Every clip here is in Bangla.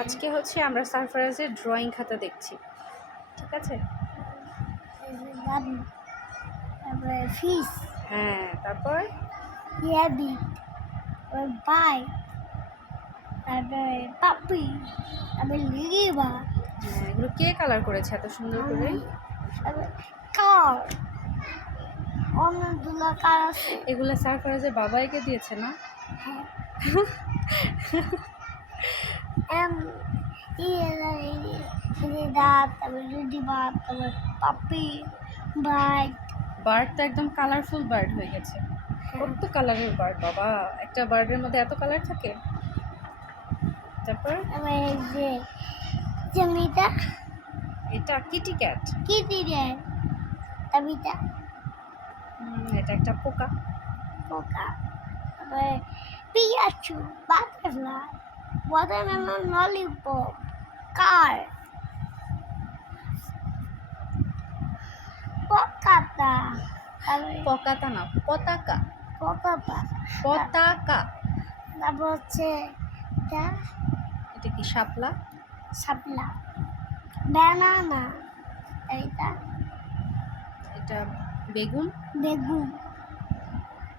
আজকে হচ্ছে আমরা সারফারাজের ড্রয়িং খাতা দেখছি, ঠিক আছে? তারপরে ফিশ, হ্যাঁ, তারপর র্যাবিট, বাই, তারপরে পাপি, তারপরে লিলিবাগ, হ্যাঁ, এগুলো কে কালার করেছে এত সুন্দর করে? তারপরে কার, অনেকগুলো কার আছে। এগুলো সারফারাজের বাবা এঁকে দিয়েছে না? হ্যাঁ। দাঁত, তারপরে লিলিবাগ, তারপরে পাপি, বাইট। বার্ড তো একদম কালারফুল বার্ড হয়ে গেছে। কত কালারের বার্ড বাবা! একটা বার্ডের মধ্যে এত কালার থাকে? তারপর তারপরে যে জমিটা এটা কিটি ক্যাট। কি দিয়ে তাবিটা এটা একটা পোকা। পোকা। তারপরে পিয়াচু, বাটারফ্লাই, ওয়াটারমেলন, ললিপপ, কার, পকাতা, তারপরে পকাতা না, পতাকা। পতাকা, পতাকা। তারপর হচ্ছে এটা এটা কি শাপলা? শাপলা, ব্যানানা, এইটা এটা বেগুন। বেগুন,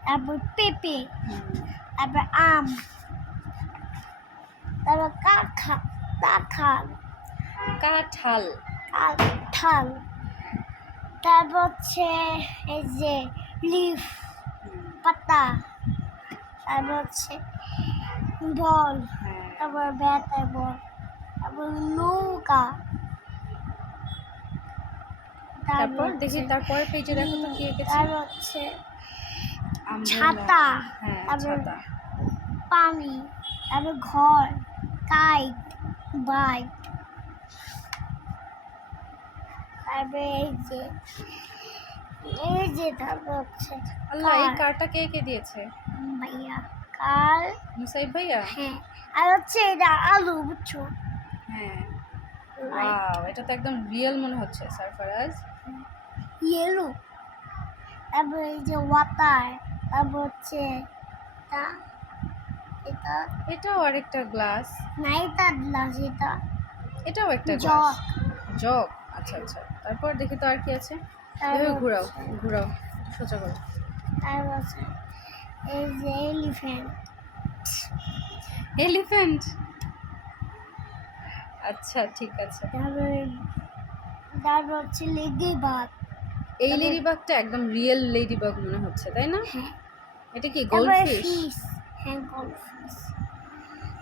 তারপর পেঁপে, হুম, তারপর আম, তারপর কাঁঠাল, কাঁঠাল। কাঁঠাল, তারপর হচ্ছে এই যে লিফ, পাতা, তারপর হচ্ছে বল, হ্যাঁ, তারপর ব্যাটার বল, তারপর নৌকা, তারপর দেখি তারপরে পেজে দেখো তো কি এঁকেছে। তারপর হচ্ছে আমব্রেলা। ছাতা, হ্যাঁ, তারপর ছাতা। পানি, তারপর ঘর, কাইট, বাইক, তারপরে এই যে তারপর হচ্ছে আল্লাহ, এই কারটা কে এঁকে দিয়েছে? ভাইয়া কার। মুসাইব ভাইয়া। হ্যাঁ, আর হচ্ছে এটা আলু, বুঝছো? হ্যাঁ, ওয়াও, এটা তো একদম রিয়েল মনে হচ্ছে সারফারাজ। ইয়েলো, তারপর এই যে ওয়াটার, তারপর হচ্ছে এটা এটা এটাও আরেকটা গ্লাস। না, এটা গ্লাস, এটাও একটা জগ, গ্লাস। জগ। আচ্ছা আচ্ছা, তারপর দেখি তো আর কি আছে। এভাবে ঘুরাও, ঘুরাও, সোজা করো। তারপর হচ্ছে এই যে এলিফ্যান্ট, এলিফ্যান্ট। আচ্ছা, ঠিক আছে। তারপর হচ্ছে লেডিবাগ। এই লেডিবাগটা একদম রিয়েল লেডিবাগ মনে হচ্ছে, তাই না? হ্যাঁ। এটা কি তারপরে গোল্ডফিশ? ফিশ, হ্যাঁ গোল্ডফিশ।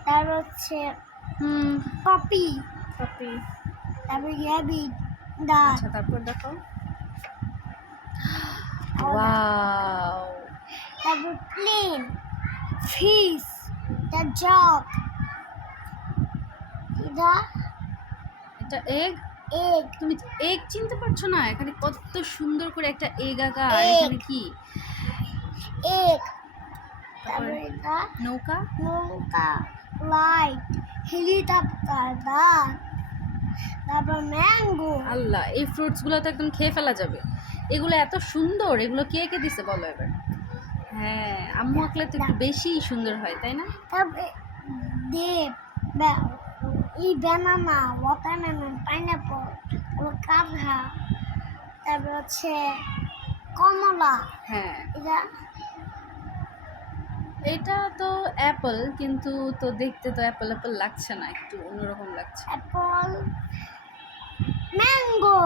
তারপর হচ্ছে হুম, পপি, কপি। তারপর র্যাবিট, ডাক, আচ্ছা, তারপর দেখো। ওয়াও, তারপর প্লেন, ফিশ, দ্য জগ, এটা এগ। এগ, তুমি এগ চিনতে পারছো না? এখানে কত সুন্দর করে একটা এগ আঁকা। আর Egg. এখানে কি? এগ, তারপর তারপর এটা নৌকা। নৌকা, লাইট, হেলিকপ্টার, বাস, তারপর ম্যাঙ্গো। আল্লাহ, এই ফ্রুটসগুলো তো একদম খেয়ে ফেলা যাবে। এগুলো এত সুন্দর, এগুলো কে কে দিছে বলো এবার? হ্যাঁ, আম্মু আঁকলে তো একটু বেশি সুন্দর হয়, তাই না? তারপরে দেব, এই ব্যানানা, ওয়াটারমেলন, পাইনাপল, তারপর কাঁঠাল, তারপর হচ্ছে কমলা, হ্যাঁ, এটা এটা তো অ্যাপল, কিন্তু তো দেখতে তো অ্যাপল অ্যাপল লাগছে না, একটু অন্যরকম লাগছে। অ্যাপল, ম্যাঙ্গো,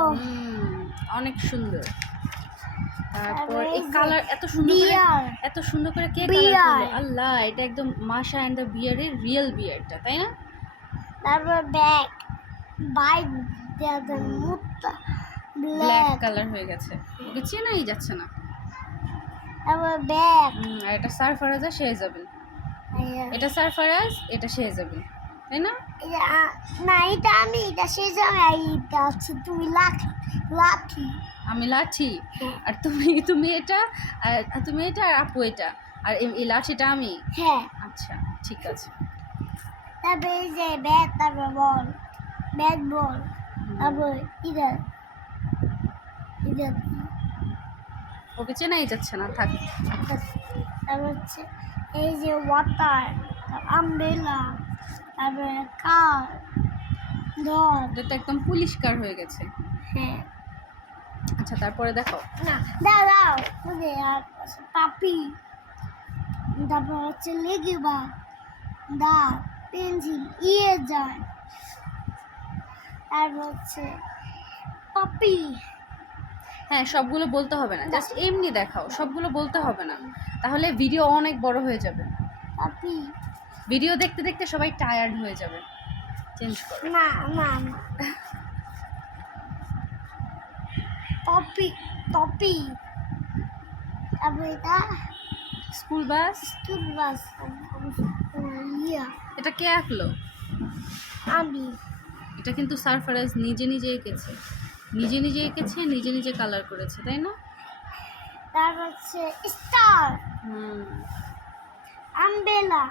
অনেক সুন্দর। তারপর তারপরে এই কালার এত সুন্দর করে, বিয়ার, এত সুন্দর করে কে কালার বিয়ার, করলো? আল্লাহ, এটা একদম মাশা এন্ড দ্য বিয়ারের রিয়েল বিয়ারটা, তাই না? তারপর ব্যাগ, বাইক, মুক্তা, ব্ল্যাক ব্ল্যাক, কালার হয়ে গেছে, ওকে চেনাই যাচ্ছে না। তারপর ব্যাগ, আর এটা সারফারাজ আর শেহজাবিন। এটা সারফারাজ, এটা শেহজাবিন, তাই না? না এটা আমি, এটা শেষ হবে, এইটা হচ্ছে তুমি লাঠি। আমি লাঠি, আর তুমি এটা, আর তুমি এটা, আর আপু এটা, আর এই লাঠিটা আমি। হ্যাঁ। আচ্ছা, ঠিক আছে। তারপরে এই যে ব্যাট, তারপর বল, ব্যাট বল, তারপর ইধার ইধার, ওকে চেনাই যাচ্ছে না, থাক। তারপর হচ্ছে এই যে ওয়াটার, আমব্রেলা, তারপরে কার ধর এটা তো একদম পুলিশ কার হয়ে গেছে। হ্যাঁ আচ্ছা তারপরে দেখো। না দাঁড়াও বুঝে আর পাপি তারপর হচ্ছে লেগিবা দা পেন্সিল ইয়ে যায় তারপর হচ্ছে পাপি হ্যাঁ সবগুলো বলতে হবে না, জাস্ট এমনি দেখাও, সবগুলো বলতে হবে না, তাহলে ভিডিও অনেক বড় হয়ে যাবে। পাপি ভিডিও দেখতে দেখতে সবাই টায়ার্ড হয়ে যাবে। চেঞ্জ করো। না না না পপি পপি তারপর এটা স্কুল বাস। স্কুল বাস ইয়া এটা কে আঁকলো? আমি এটা কিন্তু সারফারাজ নিজে নিজে এঁকেছে, নিজে নিজে এঁকেছে, নিজে নিজে কালার করেছে, তাই না? তারপর হচ্ছে স্টার হুম। আমবেলা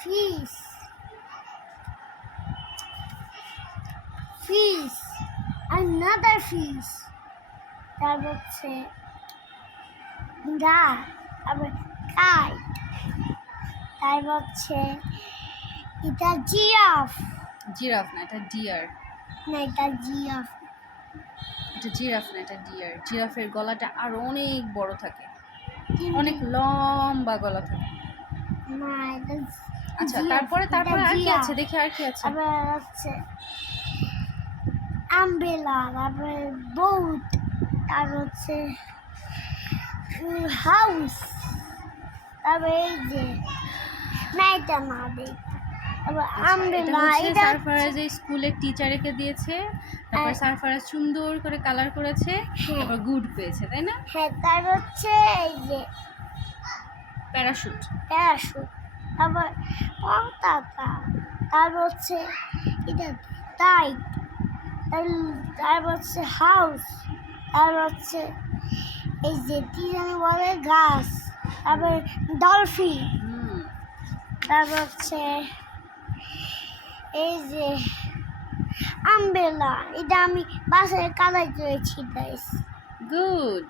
ফিশ ফিশ another fish তারপর হচ্ছে গা তারপর কাই তারপর হচ্ছে এটা জিরাফ জিরাফ না, এটা ডিয়ার। না এটা জিরাফ এটা জিরাফ না, এটা ডিয়ার। জিরাফের গলাটা আরো অনেক বড় থাকে, কিন্তু অনেক লম্বা গলা থাকে। না এটা আচ্ছা জিরাফ, তারপরে এটা তারপরে আর কি জিরাফ। আছে দেখি, আর কি আছে? তারপর হচ্ছে আমবেলা তারপরে বোট তারপর হচ্ছে হাউস তারপরে এই যে না এটা না দেখ তারপর আচ্ছা, এটা আমবেলা হচ্ছে এটা সারফারাজ এই স্কুলের টিচারকে দিয়েছে, তারপর সারফারাজ সুন্দর করে কালার করেছে, হ্যাঁ। তারপর গুড পেয়েছে, তাই না? হ্যাঁ তারপর হচ্ছে এই যে প্যারাশুট। প্যারাশুট তারপর পতাকা তারপর হচ্ছে এটা টাইট তারপর হচ্ছে হাউস তারপর হচ্ছে এই যে কি যেন বলে গাছ তারপর ডলফিন হুম। তারপর হচ্ছে এই যে আমবেলা এটা আমি বাসায় কালাই করেছি গাইস গুড।